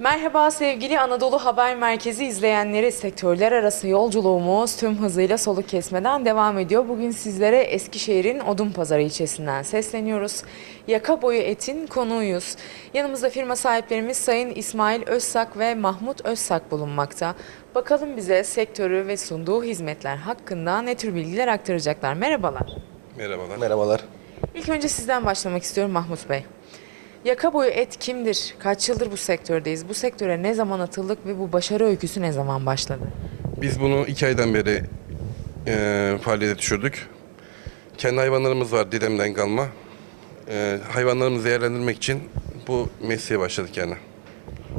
Merhaba sevgili Anadolu Haber Merkezi izleyenleri. Sektörler arası yolculuğumuz tüm hızıyla soluk kesmeden devam ediyor. Bugün sizlere Eskişehir'in Odunpazarı ilçesinden sesleniyoruz. Yaka boyu etin konuğuyuz. Yanımızda firma sahiplerimiz Sayın İsmail Özsak ve Mahmut Özsak bulunmakta. Bakalım bize sektörü ve sunduğu hizmetler hakkında ne tür bilgiler aktaracaklar. Merhabalar. Merhabalar. Merhabalar. İlk önce sizden başlamak istiyorum Mahmut Bey. Yaka boyu et kimdir? Kaç yıldır bu sektördeyiz? Bu sektöre ne zaman atıldık ve bu başarı öyküsü ne zaman başladı? Biz bunu iki aydan beri e, faaliyete düşürdük. Kendi hayvanlarımız var dedemden kalma. E, hayvanlarımızı değerlendirmek için bu mesleğe başladık yani.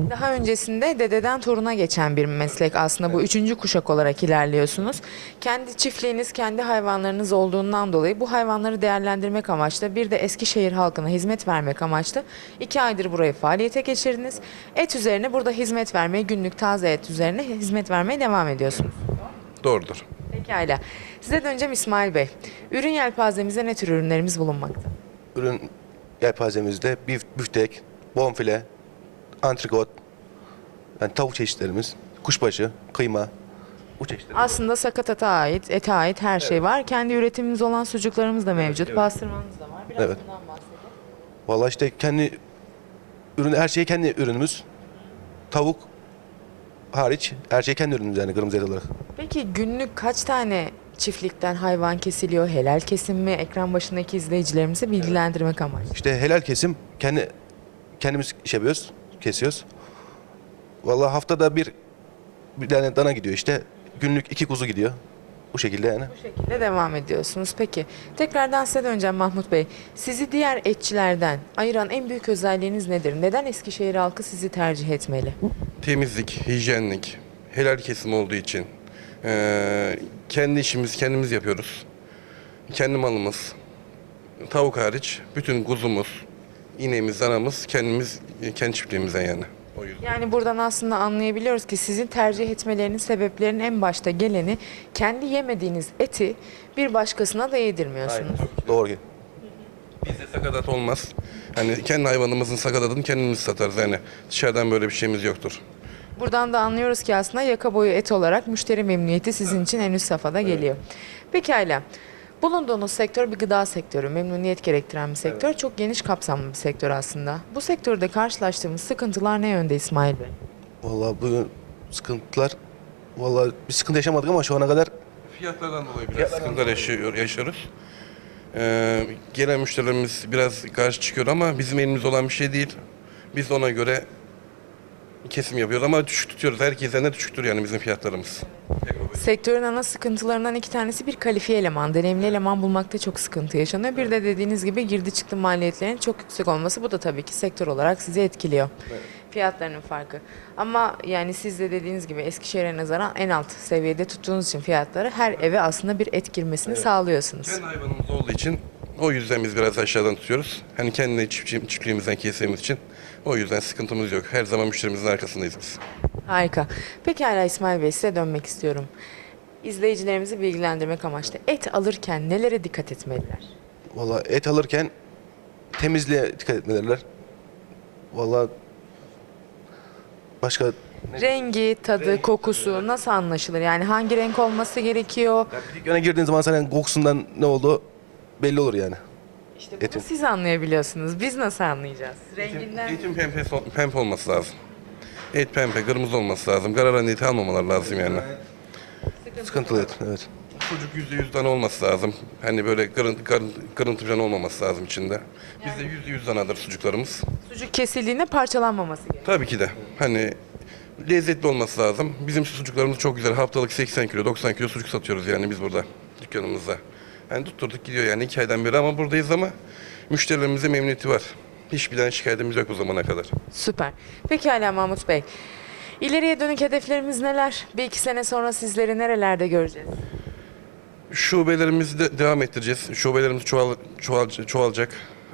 Daha öncesinde dededen toruna geçen bir meslek aslında bu üçüncü kuşak olarak ilerliyorsunuz. Kendi çiftliğiniz, kendi hayvanlarınız olduğundan dolayı bu hayvanları değerlendirmek amaçlı bir de Eskişehir halkına hizmet vermek amaçlı iki aydır burayı faaliyete geçirdiniz. Et üzerine burada hizmet vermeye, günlük taze et üzerine hizmet vermeye devam ediyorsunuz. Doğrudur. Pekala. Size döneceğim İsmail Bey. Ürün yelpazemizde ne tür ürünlerimiz bulunmakta? Ürün yelpazemizde bif, büftek, bonfile, antrikot, yani tavuk çeşitlerimiz, kuşbaşı, kıyma, bu çeşitler. Aslında sakatata ait, ete ait her şey var. Kendi üretimimiz olan sucuklarımız da mevcut. Pastırmamız da var. Biraz Evet. bundan bahsedelim. Vallahi işte kendi ürün her şey kendi ürünümüz. Tavuk hariç her şey kendi ürünümüz yani kırmızı et olarak. Peki günlük kaç tane çiftlikten hayvan kesiliyor? Helal kesim mi? Ekran başındaki izleyicilerimizi bilgilendirmek amaçlı. İşte helal kesim kendi kendimiz şey yapıyoruz, kesiyoruz. Vallahi haftada bir bir tane dana gidiyor işte. Günlük iki kuzu gidiyor. Bu şekilde yani. Bu şekilde devam ediyorsunuz. Peki tekrardan size döneceğim Mahmut Bey. Sizi diğer etçilerden ayıran en büyük özelliğiniz nedir? Neden Eskişehir halkı sizi tercih etmeli? Temizlik, hijyenlik, helal kesim olduğu için e, kendi işimizi kendimiz yapıyoruz. Kendi malımız, tavuk hariç bütün kuzumuz, ineğimiz, danamız kendimiz, kendi çiftliğimizden yani. O yüzden. Yani buradan aslında anlayabiliyoruz ki sizin tercih etmelerinin sebeplerinin en başta geleni kendi yemediğiniz eti bir başkasına da yedirmiyorsunuz. Doğru. Bizde sakatat olmaz. Hani kendi hayvanımızın sakatatını kendimiz satarız yani. Dışarıdan böyle bir şeyimiz yoktur. Buradan da anlıyoruz ki aslında yaka boyu et olarak müşteri memnuniyeti sizin için en üst safhada geliyor. Pekala. Bulunduğunuz sektör bir gıda sektörü, memnuniyet gerektiren bir sektör. Çok geniş kapsamlı bir sektör aslında. Bu sektörde karşılaştığımız sıkıntılar ne yönde İsmail Bey? Vallahi bu sıkıntılar vallahi bir sıkıntı yaşamadık ama şu ana kadar Fiyatlardan dolayı biraz sıkıntılar yaşıyor, yaşıyoruz. Ee, gelen müşterilerimiz biraz karşı çıkıyor ama bizim elimizde olan bir şey değil. Biz ona göre kesim yapıyoruz ama düşük tutuyoruz. Herkesten de düşüktür yani bizim fiyatlarımız. Sektörün ana sıkıntılarından iki tanesi bir kalifiye eleman, deneyimli eleman bulmakta çok sıkıntı yaşanıyor. Bir de dediğiniz gibi girdi çıktı maliyetlerin çok yüksek olması bu da tabii ki sektör olarak sizi etkiliyor. Fiyatlarının farkı. Ama yani siz de dediğiniz gibi Eskişehir'e nazaran en alt seviyede tuttuğunuz için fiyatları her eve aslında bir et girmesini sağlıyorsunuz. Kendi hayvanımız olduğu için o yüzden biz biraz aşağıdan tutuyoruz. Hani kendi çiftçi, çiftliğimizden keseceğimiz için o yüzden sıkıntımız yok. Her zaman müşterimizin arkasındayız biz. Harika. Pekala İsmail Bey size dönmek istiyorum. İzleyicilerimizi bilgilendirmek amaçlı et alırken nelere dikkat etmeliler? vallahi et alırken temizliğe dikkat etmeliler. Vallahi başka Rengi, tadı, kokusu nasıl anlaşılır? Yani hangi renk olması gerekiyor? dükkana girdiğin zaman senin kokusundan ne olduğu belli olur yani. İşte bunu Etin. siz anlayabiliyorsunuz. Biz nasıl anlayacağız? Renginden. Etin pembe, pembe olması lazım. Et pembe, kırmızı olması lazım. Kararan eti almamalar lazım yani. Sıkıntılı et evet. Çocuk yüzde yüz tane olması lazım. Hani böyle kırıntı, kırıntı, kırıntı falan olmaması lazım içinde. Bizde yüzde yüz tanedir sucuklarımız. Sucuk kesildiğinde parçalanmaması gerekiyor. Tabii ki de. Hani lezzetli olması lazım. Bizim sucuklarımız çok güzel. Haftalık 80 kilo, 90 kilo sucuk satıyoruz yani biz burada dükkanımızda. Yani tutturduk gidiyor yani iki aydan beri ama buradayız ama müşterilerimize memnuniyeti var. Hiçbir tane şikayetimiz yok o zamana kadar. Süper. Pekala Mahmut Bey. İleriye dönük hedeflerimiz neler? Bir iki sene sonra sizleri nerelerde göreceğiz? Şubelerimizi de devam ettireceğiz. Şubelerimiz çoğal, çoğal, çoğalacak.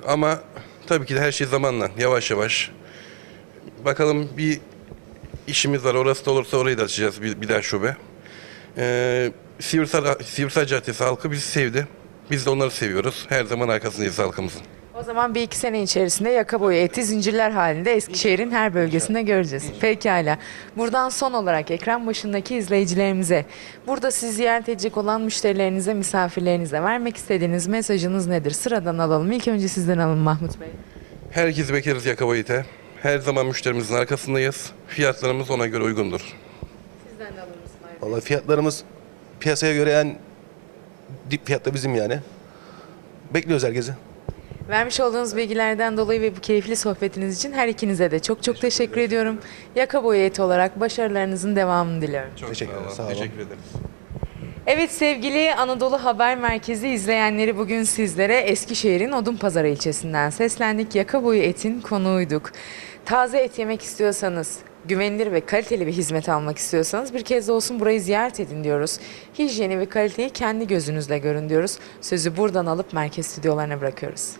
Ama tabii ki de her şey zamanla, yavaş yavaş. Bakalım bir işimiz var. Orası da olursa orayı da açacağız bir, bir daha şube. Ee, Sivrisar, Sivrisar Caddesi halkı bizi sevdi. Biz de onları seviyoruz. Her zaman arkasındayız halkımızın. O zaman bir iki sene içerisinde yaka boyu eti zincirler halinde Eskişehir'in her bölgesinde göreceğiz. Pekala. Buradan son olarak ekran başındaki izleyicilerimize, burada sizi ziyaret edecek olan müşterilerinize, misafirlerinize vermek istediğiniz mesajınız nedir? Sıradan alalım. İlk önce sizden alın Mahmut Bey. Herkesi bekleriz Yakabayit'e. Her zaman müşterimizin arkasındayız. Fiyatlarımız ona göre uygundur. Sizden de alın İsmail. Vallahi fiyatlarımız piyasaya göre en dip fiyatta bizim yani. Bekliyoruz herkesi. Vermiş olduğunuz bilgilerden dolayı ve bu keyifli sohbetiniz için her ikinize de çok çok teşekkür ediyorum. Yaka boyu eti olarak başarılarınızın devamını diliyorum. Çok Teşekkür sağ olun. ederim, sağ olun. Teşekkür ederiz. Evet sevgili Anadolu Haber Merkezi izleyenleri bugün sizlere Eskişehir'in Odunpazarı ilçesinden seslendik. Yaka boyu etin konuğuyduk. Taze et yemek istiyorsanız, güvenilir ve kaliteli bir hizmet almak istiyorsanız bir kez de olsun burayı ziyaret edin diyoruz. Hijyeni ve kaliteyi kendi gözünüzle görün diyoruz. Sözü buradan alıp merkez stüdyolarına bırakıyoruz.